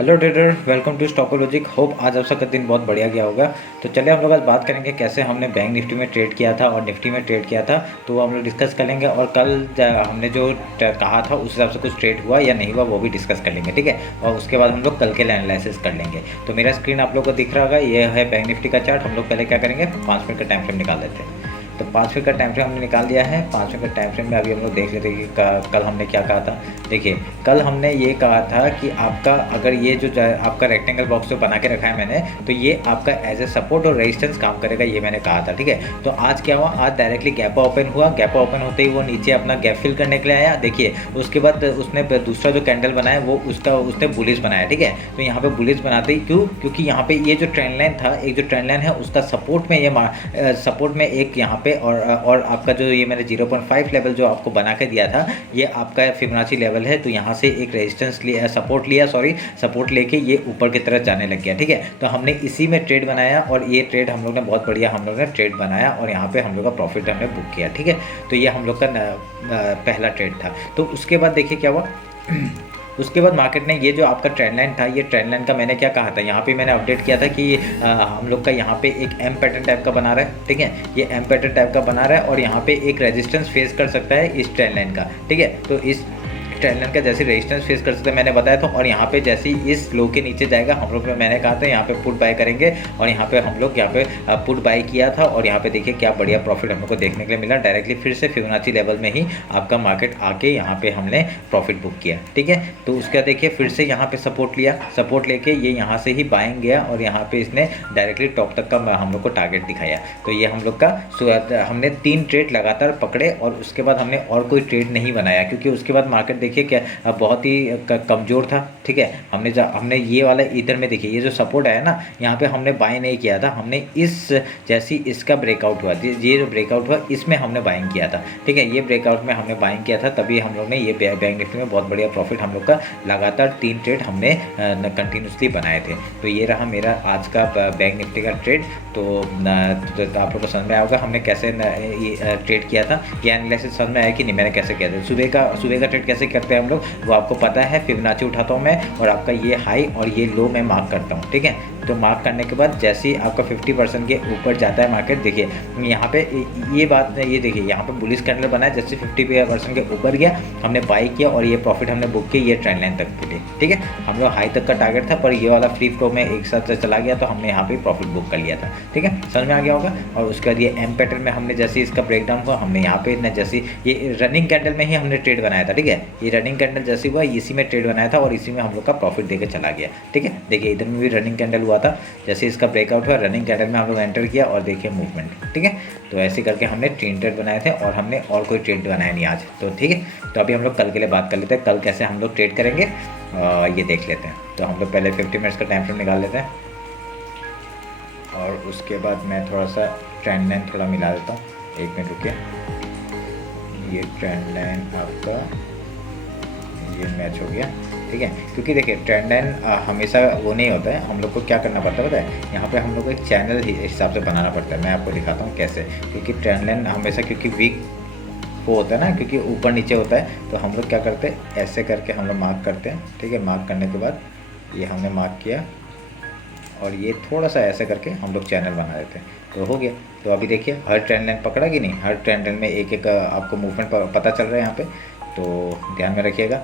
Hello trader, welcome to Stockologic. Hope आज आप सबका दिन बहुत बढ़िया गया होगा। तो चलिए हम लोग आज बात करेंगे कैसे हमने बैंक निफ्टी में ट्रेड किया था और निफ्टी में ट्रेड किया था। तो वो हम लोग डिस्कस कर लेंगे और कल हमने जो कहा था उस हिसाब से कुछ ट्रेड हुआ या नहीं हुआ वो भी डिस्कस कर लेंगे, ठीक है। और उसके बाद हम लोग कल के लिए एनालिसिस कर लेंगे। तो मेरा स्क्रीन आप लोग को दिख रहा होगा, ये है बैंक निफ्टी का चार्ट। हम लोग पहले क्या करेंगे, 5 मिनट का टाइम फ्रेम निकाल लेते हैं। तो 5 मिनट का टाइम फ्रेम हमने निकाल दिया है। 5 मिनट का टाइम फ्रेम में अभी हम लोग देख लेते हैं कि कल हमने क्या कहा था। देखिए, कल हमने ये कहा था कि आपका अगर ये जो आपका रेक्टेंगल बॉक्स जो बना के रखा है मैंने, तो ये आपका एज ए सपोर्ट और रेजिस्टेंस काम करेगा, ये मैंने कहा था, ठीक है। तो आज क्या हुआ, आज डायरेक्टली गैप ओपन हुआ। गैप ओपन होते ही वो नीचे अपना गैप फिल करने के लिए आया। देखिए, उसके बाद उसने दूसरा जो कैंडल बनाया वो उसने बुलिश बनाया, ठीक है। तो यहाँ पे बुलिश बनाते ही क्योंकि यहाँ पे ये जो ट्रेंड लाइन था, एक जो ट्रेंड लाइन है उसका सपोर्ट में ये सपोर्ट में एक यहाँ पे और आपका जो ये मैंने 0.5 लेवल जो आपको बना के दिया था, ये आपका फिबोनाची लेवल है। तो यहाँ से एक रेजिस्टेंस लिया, सपोर्ट लेके ये ऊपर की तरफ जाने लग गया, ठीक है। तो हमने इसी में ट्रेड बनाया और ये ट्रेड हम लोग ने बहुत बढ़िया हम लोग ने ट्रेड बनाया और यहाँ पे हम लोग का प्रॉफिट हमने बुक किया, ठीक है। तो ये हम लोग का पहला ट्रेड था। तो उसके बाद देखिए क्या हुआ उसके बाद मार्केट ने ये जो आपका ट्रेंड लाइन था, ये ट्रेंड लाइन का मैंने क्या कहा था, यहाँ पे मैंने अपडेट किया था कि हम लोग का यहाँ पे एक एम पैटर्न टाइप का बना रहा है, ठीक है। ये एम पैटर्न टाइप का बना रहा है और यहाँ पे एक रेजिस्टेंस फेस कर सकता है इस ट्रेंड लाइन का, ठीक है। तो इस ट्रेंड लाइन का जैसे रेजिस्टेंस फेस कर सकते हैं मैंने बताया था। और यहाँ पे जैसे ही इस लो के नीचे जाएगा हम लोग, मैंने कहा था यहाँ पे पुट बाय करेंगे और यहाँ पे हम लोग यहाँ पे पुट बाय किया था और यहाँ पे देखिए क्या बढ़िया प्रॉफिट हम लोग को देखने के लिए मिला। डायरेक्टली फिर से फिबोनाची लेवल में ही आपका मार्केट आके यहाँ पे हमने प्रॉफिट बुक किया, ठीक है। तो उसका देखिए फिर से यहाँ पे सपोर्ट लिया, सपोर्ट लेके ये यहाँ से ही बाइंग गया और यहाँ पे इसने डायरेक्टली टॉप तक का हम लोग को टारगेट दिखाया। तो ये हम लोग का हमने 3 ट्रेड लगातार पकड़े और उसके बाद हमने और कोई ट्रेड नहीं बनाया, क्योंकि उसके बाद मार्केट देखिए क्या बहुत ही कमज़ोर था, ठीक है। हमने ये वाला इधर में देखिए ये जो सपोर्ट आया ना, यहाँ पे हमने बाय नहीं किया था। हमने जैसी इसका ब्रेकआउट हुआ, ये जो ब्रेकआउट हुआ इसमें हमने बाइंग किया था, ठीक है। ये ब्रेकआउट में हमने बाइंग किया था, तभी हम लोग ने ये बैंक निफ्टी में बहुत बढ़िया प्रॉफिट हम लोग का लगातार 3 ट्रेड हमने कंटिन्यूसली बनाए थे। तो ये रहा मेरा आज का बैंक निफ्टी का ट्रेड। तो आप लोग को समझ में आएगा हमने कैसे ट्रेड किया था, ये एनालिसिस समझ में आया कि नहीं मैंने कैसे किया था। सुबह का ट्रेड कैसे करते हैं हम लोग, वो आपको पता है। फिबोनाची उठाता हूँ मैं और आपका ये हाई और ये लो मैं मार्क करता हूँ, ठीक है। तो मार्क करने के बाद जैसे ही आपका 50% के ऊपर जाता है मार्केट, देखिए यहाँ पे ये बात, ये देखिए यहाँ पे बुलिश कैंडल बनाया, जैसे 50% के ऊपर गया हमने बाई किया और ये प्रॉफिट हमने बुक किया, ये ट्रेंड लाइन तक पहुंचे, ठीक है। हम लोग हाई तक का टारगेट था पर ये वाला फ्री फ्लो में एक साथ चला गया तो हमने यहाँ पे प्रॉफिट बुक कर लिया था, ठीक है। समझ में आ गया होगा। और उसके बाद ये एम पैटर्न में हमने जैसे इसका ब्रेकडाउन हुआ, हमने यहाँ पे न जैसे ये रनिंग कैंडल में ही हमने ट्रेड बनाया था, ठीक है। ये रनिंग कैंडल जैसे हुआ इसी में ट्रेड बनाया था और इसी में हम लोग का प्रॉफिट देकर चला गया, ठीक है। देखिए इधर में भी रनिंग कैंडल हुआ था, जैसे इसका ब्रेकआउट हुआ रनिंग कैंडल में हम लोग एंटर किया और देखिए मूवमेंट, ठीक है। तो ऐसे करके हमने 3 ट्रेड बनाए थे और हमने और कोई ट्रेड बनाया नहीं आज, तो ठीक है। तो अभी हम लोग कल के लिए बात कर लेते हैं, कल कैसे हम लोग ट्रेड करेंगे ये देख लेते हैं। तो हम लोग पहले 50 मिनट्स का टाइम फ्रेम निकाल लेते हैं और उसके बाद मैं थोड़ा सा ट्रेंड लाइन थोड़ा मिला देता हूँ। 1 मिनट रुकिए, ये ट्रेंड लाइन आपका ये मैच हो गया, ठीक है। क्योंकि देखिए ट्रेंड लाइन हमेशा वो नहीं होता है, हम लोग को क्या करना पड़ता है पता है, यहाँ पे हम लोग को एक चैनल हिसाब से बनाना पड़ता है। मैं आपको दिखाता हूँ कैसे, क्योंकि ट्रेंड लाइन हमेशा क्योंकि वीक वो होता है ना, क्योंकि ऊपर नीचे होता है। तो हम लोग क्या करते हैं, ऐसे करके हम लोग मार्क करते हैं, ठीक है। मार्क करने के बाद ये हमने मार्क किया और ये थोड़ा सा ऐसे करके हम लोग चैनल बना देते हैं, तो हो गया। तो अभी देखिए हर ट्रेंड लाइन पकड़ा कि नहीं, हर ट्रेंड लाइन में एक एक आपको मूवमेंट पता चल रहा है यहाँ पे। तो ध्यान में रखिएगा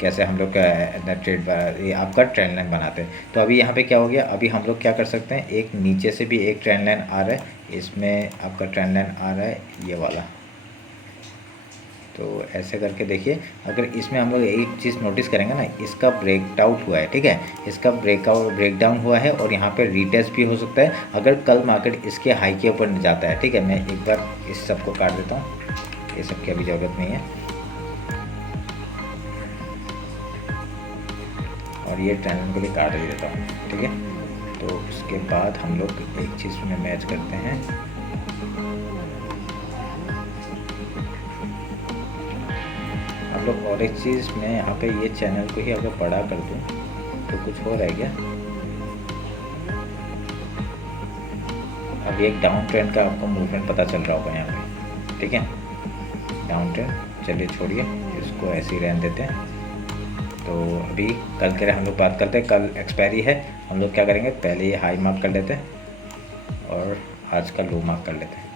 कैसे हम लोग ट्रेड ये आपका ट्रेंड लाइन बनाते हैं। तो अभी यहाँ पे क्या हो गया, अभी हम लोग क्या कर सकते हैं, एक नीचे से भी एक ट्रेंड लाइन आ रहा है, इसमें आपका ट्रेंड लाइन आ रहा है ये वाला। तो ऐसे करके देखिए, अगर इसमें हम लोग एक चीज़ नोटिस करेंगे ना, इसका ब्रेकआउट हुआ है, ठीक है। इसका ब्रेकडाउन हुआ है और यहाँ पे रीटेस्ट भी हो सकता है अगर कल मार्केट इसके हाई के ऊपर जाता है, ठीक है। मैं एक बार इस सब को काट देता हूँ, ये सब की अभी ज़रूरत नहीं है। और ये ट्रेंड को भी काट ही देता हूँ, ठीक है। तो उसके बाद हम लोग एक चीज़ में मैच करते हैं, हम लोग और एक चीज़ में यहाँ पे ये चैनल को ही अगर बड़ा कर दूँ तो कुछ हो रह गया। अब एक डाउन ट्रेंड का आपको मूवमेंट पता चल रहा होगा यहाँ पे, ठीक है। डाउन ट्रेंड चलिए छोड़िए, इसको ऐसे ही रहने देते हैं। तो अभी कल के लिए हम लोग बात करते हैं। कल एक्सपायरी है, हम लोग क्या करेंगे, पहले ये हाई मार्क कर लेते हैं और आज का लो मार्क कर लेते हैं।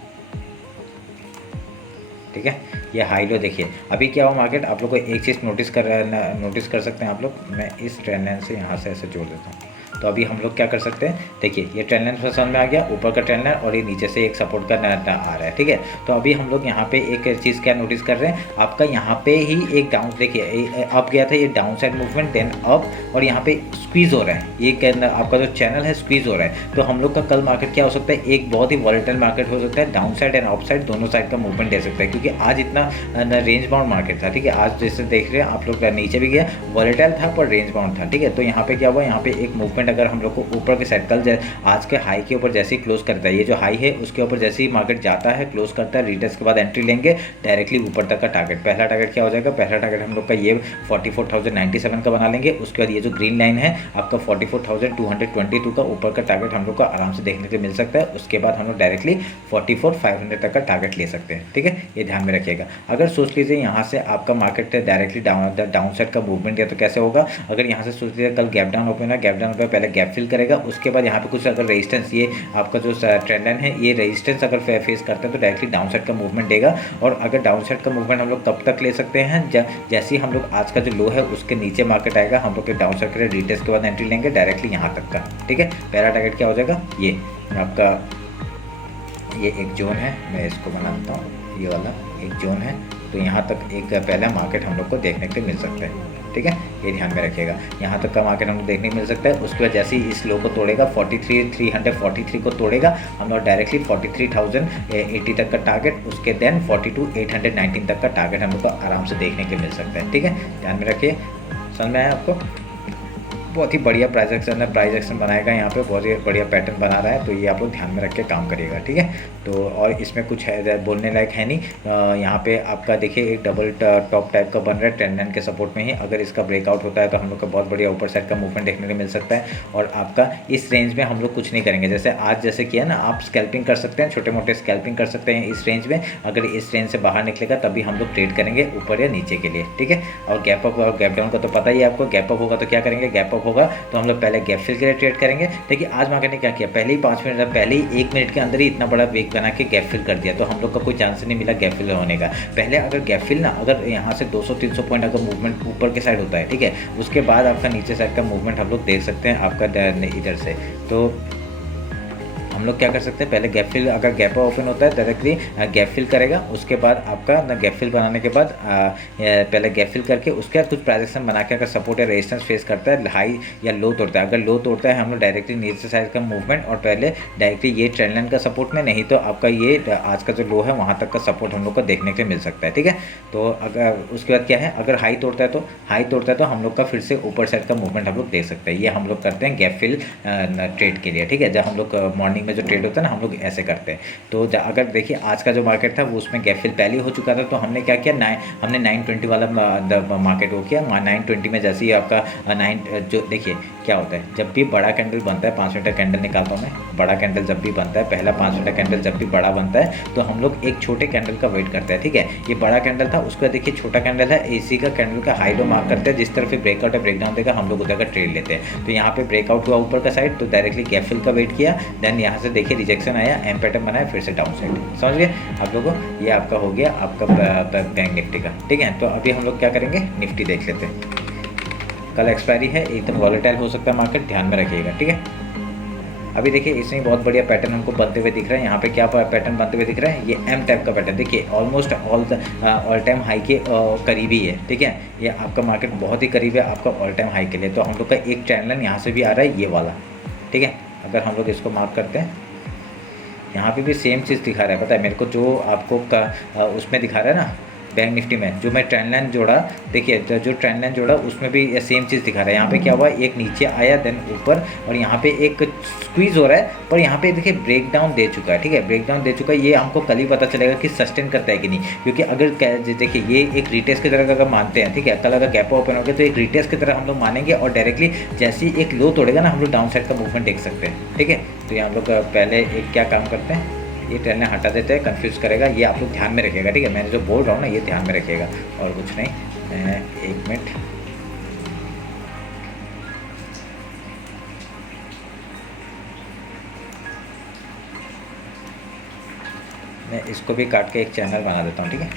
ठीक है, ये हाई लो देखिए अभी क्या हुआ मार्केट। आप लोग को एक चीज़ नोटिस कर सकते हैं आप लोग। मैं इस ट्रेंड लाइन से यहाँ से ऐसे जोड़ देता हूँ। तो अभी हम लोग क्या कर सकते हैं, देखिए ये ट्रेंड लाइन समझ में आ गया, ऊपर का ट्रेंड लाइन और ये नीचे से एक सपोर्ट का आ रहा है। ठीक है, तो अभी हम लोग यहाँ पे एक चीज़ क्या नोटिस कर रहे हैं, आपका यहाँ पे ही एक डाउन, देखिए अप गया था, ये down side movement, then up, और यहाँ पे स्क्वीज हो रहा है, ये आपका जो चैनल है स्क्वीज हो रहा है। तो हम लोग का कल मार्केट क्या हो सकता है, एक बहुत ही वॉलेटाइल मार्केट हो सकता है, down side and up side दोनों साइड का मूवमेंट दे सकता है, क्योंकि आज इतना रेंज बाउंड मार्केट था। ठीक है, आज जैसे देख रहे हैं आप लोग नीचे भी गया, वॉलेटाइल था पर रेंज बाउंड था। ठीक है, तो यहाँ पे क्या हुआ, यहाँ पे एक मूवमेंट अगर हम लोग को ऊपर के साइड कल आज के हाई के ऊपर जैसे ही क्लोज करता है, ये जो हाई है उसके ऊपर जैसे ही मार्केट जाता है, क्लोज करता है, रिटेस्ट के बाद एंट्री लेंगे डायरेक्टली ऊपर तक का टारगेट। पहला टारगेट क्या हो जाएगा, पहला टारगेट हम लोग का ये 44,097 का बना लेंगे। उसके बाद ये जो ग्रीन लाइन है आपका 44,222 का ऊपर का टारगेट हम लोग को आराम से देखने को मिल सकता है। उसके बाद हम लोग डायरेक्टली 44,500 तक का टारगेट ले सकते हैं। ठीक है, ये ध्यान में रखिएगा। अगर सोच लीजिए यहाँ से आपका मार्केट डायरेक्टली डाउन साइड का मूवमेंट है तो कैसे होगा, अगर यहाँ से सोच लीजिए कल गैप डाउन ओपन है, गैप डाउन पे पहले गैप फिल करेगा, उसके बाद यहाँ पे कुछ अगर रेजिस्टेंस, ये आपका जो ट्रेंड लाइन है ये रेजिस्टेंस अगर फेस करता है तो डायरेक्टली डाउन साइड का मूवमेंट देगा। और अगर डाउन साइड का मूवमेंट हम लोग कब तक ले सकते हैं, जैसे ही हम लोग आज का जो लो है उसके नीचे मार्केट आएगा, हम लोग के डाउन साइड के रिटेस्ट के बाद एंट्री लेंगे डायरेक्टली यहाँ तक का। ठीक है, पहला टारगेट क्या हो जाएगा, ये आपका ये एक जोन है, मैं इसको बनाता हूँ, ये वाला एक जोन है, तो यहाँ तक एक पहला मार्केट हम लोग को देखने को मिल सकता है। ठीक है, ये ध्यान में रखिएगा, यहाँ तक का मार्केट हम लोग देखने को मिल सकता है। उसके बाद जैसे ही इस लो को तोड़ेगा 43,343 को तोड़ेगा, हम लोग डायरेक्टली 43,080 तक का टारगेट, उसके देन 42,819 तक का टारगेट हम लोग को आराम से देखने को मिल सकता है। ठीक है, ध्यान में रखिए, समझ में आया आपको। बहुत ही बढ़िया प्राइस एक्शन है, प्राइस एक्शन बनाएगा यहाँ पे, बहुत ही बढ़िया पैटर्न बना रहा है, तो ये आप लोग ध्यान में रख के काम करिएगा। ठीक है, तो और इसमें कुछ है बोलने लायक है नहीं। यहाँ पे आपका देखिए एक डबल टॉप टाइप का बन रहा है ट्रेंड लाइन के सपोर्ट में ही, अगर इसका ब्रेकआउट होता है तो हम लोग का बहुत बढ़िया ऊपर साइड का मूवमेंट देखने को मिल सकता है। और आपका इस रेंज में हम लोग कुछ नहीं करेंगे, जैसे आज जैसे किया ना, आप स्कैल्पिंग कर सकते हैं, छोटे मोटे स्कैल्पिंग कर सकते हैं इस रेंज में। अगर इस रेंज से बाहर निकलेगा तभी हम लोग ट्रेड करेंगे ऊपर या नीचे के लिए। ठीक है, और गैप अप और गैप डाउन का तो पता ही है आपको, गैप अप होगा तो क्या करेंगे, गैप अप होगा तो हम लोग पहले गैप फिल के लिए ट्रेड करेंगे। देखिए आज मार्केट ने क्या किया, पहले ही 5 मिनट, पहले ही 1 मिनट के अंदर ही इतना बड़ा वेग बना के गैप फिल कर दिया, तो हम लोग का कोई चांस नहीं मिला गैप फिल होने का। पहले अगर गैप फिल ना, अगर यहाँ से 200-300 पॉइंट अगर मूवमेंट ऊपर के साइड होता है, ठीक है, उसके बाद आपका नीचे साइड का मूवमेंट हम लोग देख सकते हैं आपका इधर से। तो हम लोग क्या कर सकते हैं, पहले गैप फिल, अगर गैप ओपन होता है डायरेक्टली गैप फिल करेगा, उसके बाद आपका ना गैप फिल बनाने के बाद पहले गैप फिल करके उसके बाद कुछ प्राइजेक्शन बना के अगर सपोर्ट या रेजिस्टेंस फेस करता है, हाई या लो तोड़ता है, अगर लो तोड़ता है हम लोग डायरेक्टली नीचे साइड का मूवमेंट और पहले डायरेक्टली ये ट्रेंड लाइन का सपोर्ट में, नहीं तो आपका ये आज का जो लो है वहाँ तक का सपोर्ट हम लोग को देखने को मिल सकता है। ठीक है, तो अगर उसके बाद क्या है, अगर हाई तोड़ता है तो हम लोग का फिर से ऊपर साइड का मूवमेंट हम लोग देख सकते हैं। ये हम लोग करते हैं गैप फिल ट्रेड के लिए। ठीक है, जब हम लोग मॉर्निंग में जो ट्रेड होता है ना, हम लोग ऐसे करते हैं। तो अगर देखिए आज का जो मार्केट था वो उसमें गैप फिल पहले ही हो चुका था, तो हमने क्या किया, हमने 920 वाला मार्केट वो किया। 920 में जैसे ही आपका जो देखिए क्या होता है, जब भी बड़ा कैंडल बनता है, 5 मिनट का कैंडल निकालता हूँ मैं, बड़ा कैंडल जब भी बनता है, पहला 5 मिनट का कैंडल जब भी बड़ा बनता है तो हम लोग एक छोटे कैंडल का वेट करते हैं। ठीक है, ये बड़ा कैंडल था, उसके बाद देखिए छोटा कैंडल है, इसी का कैंडल का हाई लो मार्क करते हैं, जिस तरफ ब्रेकआउट है ब्रेकडाउन देगा हम लोग उधर का ट्रेड लेते हैं। तो यहाँ पे ब्रेकआउट हुआ ऊपर का साइड, तो डायरेक्टली गैप फिल का वेट किया, देन यहाँ से देखिए रिजेक्शन आया, एम पैटर्न बनाया, फिर से डाउन साइड। समझ गए आप लोगों को, ये आपका हो गया आपका बैंक निफ्टी का। ठीक है, तो अभी हम लोग क्या करेंगे, निफ्टी देख लेते हैं। कल एक्सपायरी है, एकदम वॉलेटाइल हो सकता है मार्केट, ध्यान में रखिएगा। ठीक है, अभी देखिए इसमें बहुत बढ़िया पैटर्न हमको बनते हुए दिख रहा है। यहाँ पे क्या पैटर्न बनते हुए दिख रहा है, ये एम टाइप का पैटर्न, देखिए ऑलमोस्ट ऑल टाइम हाई के करीबी है। ठीक है, ये आपका मार्केट बहुत ही करीब है आपका ऑल टाइम हाई के लिए। तो हम लोग का एक ट्रेंड लाइन यहाँ से भी आ रहा है, ये वाला। ठीक है, अगर हम लोग इसको मार्क करते हैं, यहाँ पे भी सेम चीज़ दिखा रहा है, पता है मेरे को, जो आपको उसमें दिखा रहा है ना बैंक निफ्टी में, जो मैं ट्रेंड लाइन जोड़ा, देखिए जो ट्रेंड लाइन जोड़ा उसमें भी सेम चीज़ दिखा रहा है। यहाँ पे क्या हुआ, एक नीचे आया देन ऊपर, और यहाँ पे एक स्क्वीज हो रहा है, पर यहाँ पे देखिए ब्रेक डाउन दे चुका है। ठीक है, ब्रेक डाउन दे चुका है, ये हमको कल ही पता चलेगा कि सस्टेन करता है कि नहीं, क्योंकि अगर देखिए ये एक रिटेस्ट की तरह अगर मानते हैं, ठीक है, कल अगर गैप ओपन हो गया तो एक रिटेस्ट की तरह हम लोग मानेंगे, और डायरेक्टली जैसे ही एक लो तोड़ेगा ना हम लोग डाउन साइड का मूवमेंट देख सकते हैं। ठीक है, तो ये हम लोग पहले एक क्या काम करते हैं, ये ट्रेंड लाइन हटा देते हैं, कंफ्यूज करेगा, ये आप लोग ध्यान में रखिएगा। ठीक है, मैंने जो बोल रहा हूँ ना ये ध्यान में रखिएगा, और कुछ नहीं। 1 मिनट मैं इसको भी काट के एक चैनल बना देता हूँ, ठीक है,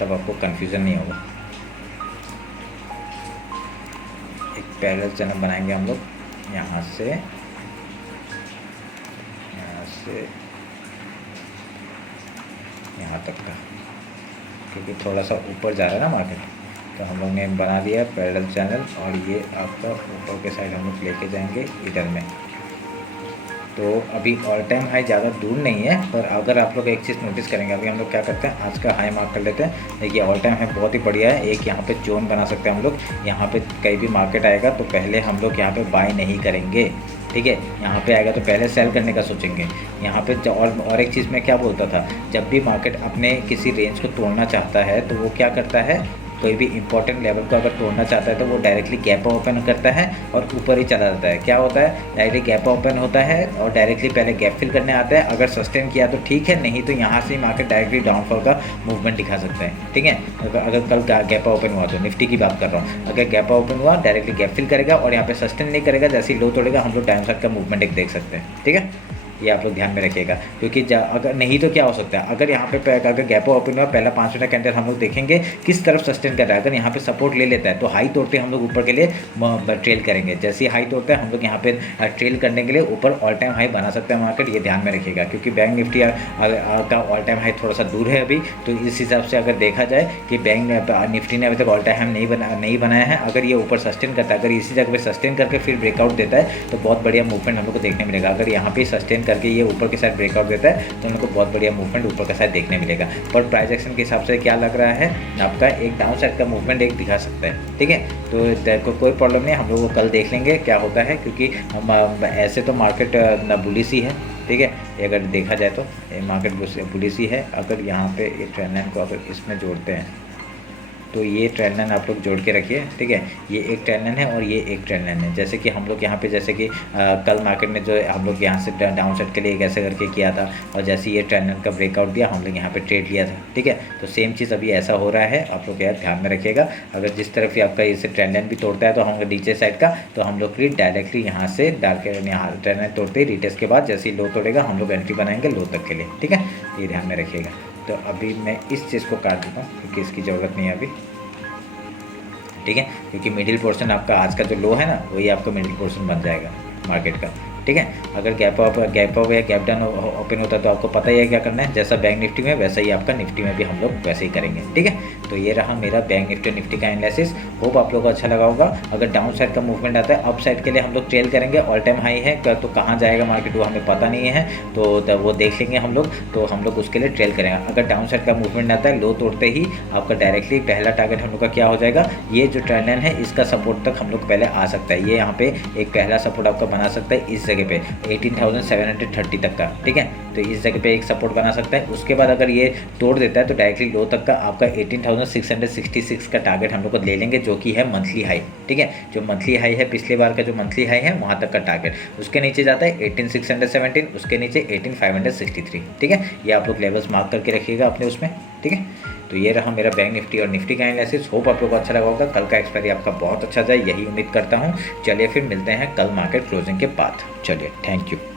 तब आपको कन्फ्यूज़न नहीं होगा। एक पैरेलल चैनल बनाएंगे हम लोग यहाँ से यहाँ तक का, क्योंकि थोड़ा सा ऊपर जा रहा है ना मार्केट, तो हम लोग ने बना दिया पैरेलल चैनल। और ये आपका ऊपर के साइड हम लोग लेके जाएंगे इधर में। तो अभी ऑल टाइम हाई ज़्यादा दूर नहीं है, पर अगर आप लोग एक चीज़ नोटिस करेंगे, अभी हम लोग क्या करते हैं, आज का हाई मार्क कर लेते हैं। देखिए ऑल टाइम हाई बहुत ही बढ़िया है। एक यहाँ पे जोन बना सकते हैं हम लोग, यहाँ पे कहीं भी मार्केट आएगा तो पहले हम लोग यहाँ पे बाय नहीं करेंगे, ठीक है। यहाँ पे आएगा तो पहले सेल करने का सोचेंगे यहाँ पे। और एक चीज़ मैं क्या बोलता था, जब भी मार्केट अपने किसी रेंज को तोड़ना चाहता है तो वो क्या करता है, कोई भी इंपॉर्टेंट लेवल को अगर तोड़ना चाहता है तो वो डायरेक्टली गैप ओपन करता है और ऊपर ही चला जाता है। क्या होता है, डायरेक्टली गैप ओपन होता है और डायरेक्टली पहले गैप फिल करने आता है। अगर सस्टेन किया तो ठीक है, नहीं तो यहाँ से मार्केट डायरेक्टली डाउनफॉल का मूवमेंट दिखा सकता है, ठीक है। अगर कल गैप ओपन हुआ तो निफ्टी की बात कर रहा हूँ, अगर गैप ओपन हुआ डायरेक्टली गैप फिल करेगा और यहाँ पे सस्टेन नहीं करेगा, जैसे ही लो तोड़ेगा हम लोग डाउन साइड का मूवमेंट एक देख सकते हैं, ठीक है। ये आप लोग ध्यान में रखिएगा, क्योंकि अगर नहीं तो क्या हो सकता है, अगर यहाँ पे अगर गैप ओपन हुआ पहला 5 मिनट कैंडल हम लोग देखेंगे किस तरफ सस्टेन कर रहा है। अगर यहाँ पे सपोर्ट ले लेता है तो हाई तोड़ते हम लोग ऊपर के लिए ट्रेल करेंगे। जैसे ही हाई तोड़ता है हम लोग यहाँ पे ट्रेल करने के लिए ऊपर ऑल टाइम हाई बना सकते हैं मार्केट, ये ध्यान में रखिएगा। क्योंकि बैंक निफ्टी का ऑल टाइम हाई थोड़ा सा दूर है अभी, तो इस हिसाब से अगर देखा जाए कि बैंक निफ्टी ने अभी तक ऑल टाइम हाई नहीं बनाया है, अगर ये ऊपर सस्टेन करता है, अगर इसी जगह पर सस्टेन करके फिर ब्रेकआउट देता है तो बहुत बढ़िया मूवमेंट हम लोग को देखने मिलेगा। अगर यहाँ पे सस्टेन करके ये ऊपर के साइड ब्रेकआउट देता है तो उनको बहुत बढ़िया मूवमेंट ऊपर का साइड देखने मिलेगा। पर प्राइस एक्शन के हिसाब से क्या लग रहा है, आपका एक डाउन साइड का मूवमेंट एक दिखा सकता है, ठीक है। तो कोई प्रॉब्लम नहीं, हम लोग वो कल देख लेंगे क्या होता है, क्योंकि हम ऐसे तो मार्केट बुलिश ही है, ठीक है। अगर देखा जाए तो मार्केट बुलिश ही है। अगर यहाँ पे ये ट्रेंड लाइन को अगर इसमें जोड़ते हैं तो ये ट्रेंड लाइन आप लोग जोड़ के रखिए, ठीक है। ये एक ट्रेंड लाइन है और ये एक ट्रेंड लाइन है। जैसे कि हम लोग यहाँ पे जैसे कि कल मार्केट में जो हम लोग यहाँ से डाउन साइड के लिए एक ऐसे करके किया था और जैसे ये ट्रेंड लाइन का ब्रेकआउट दिया हम लोग यहाँ पे ट्रेड लिया था, ठीक है। तो सेम चीज़ अभी ऐसा हो रहा है, आप लोग यार ध्यान में रखिएगा। अगर जिस तरफ ही आपका इसे ट्रेंड लाइन भी तोड़ता है तो हम नीचे साइड का, तो हम लोग फिर डायरेक्टली यहाँ से डाल के यहाँ ट्रेंड लाइन तोड़ते ही रिटेस्ट के बाद जैसे ही लो तोड़ेगा हम लोग एंट्री बनाएंगे लो तक के लिए, ठीक है। ये ध्यान में रखिएगा। तो अभी मैं इस चीज़ को काट देता हूँ क्योंकि इसकी ज़रूरत नहीं है अभी, ठीक है। क्योंकि मिडिल पोर्शन आपका आज का जो लो है ना वही आपका मिडिल पोर्शन बन जाएगा मार्केट का, ठीक है। अगर गैप अप या गैप डाउन ओपन होता है तो आपको पता ही है क्या करना है। जैसा बैंक निफ्टी में वैसा ही आपका निफ्टी में भी हम लोग वैसे ही करेंगे, ठीक है। तो ये रहा मेरा बैंक निफ्टी और निफ्टी का एनालिसिस। होप आप लोगों को अच्छा लगा होगा। अगर डाउन साइड का मूवमेंट आता है, अप साइड के लिए हम लोग ट्रेल करेंगे। ऑल टाइम हाई है तो कहाँ जाएगा मार्केट वो हमें पता नहीं है, तो वो देख लेंगे हम लोग, तो हम लोग उसके लिए ट्रेल करेंगे। अगर डाउन साइड का मूवमेंट आता है लो तोड़ते ही आपका डायरेक्टली पहला टारगेट हम लोग का क्या हो जाएगा, ये जो ट्रेंड लाइन है इसका सपोर्ट तक हम लोग पहले आ सकता है। ये यहाँ पे एक पहला सपोर्ट आपका बना सकता है इस जगह पे 18,730 तक का, ठीक है। तो इस जगह पे एक सपोर्ट बना सकता है। उसके बाद अगर ये तोड़ देता है तो डायरेक्टली लो तक का आपका 18,666 का टारगेट हम लोग को ले लेंगे, जो कि है मंथली हाई, ठीक है। जो मंथली हाई है पिछले बार का जो मंथली हाई है वहाँ तक का टारगेट। उसके नीचे जाता है 18,617, उसके नीचे 18,563, ठीक है। ये आप लोग लेवल्स मार्क करके रखिएगा अपने उसमें, ठीक है। तो ये रहा मेरा बैंक निफ्टी और निफ्टी का एनालिसिस। होप आप लोगों को अच्छा लगा होगा। कल का एक्सपायरी आपका बहुत अच्छा जाए यही उम्मीद करता हूँ। चलिए फिर मिलते हैं कल मार्केट क्लोजिंग के बाद। चलिए, थैंक यू।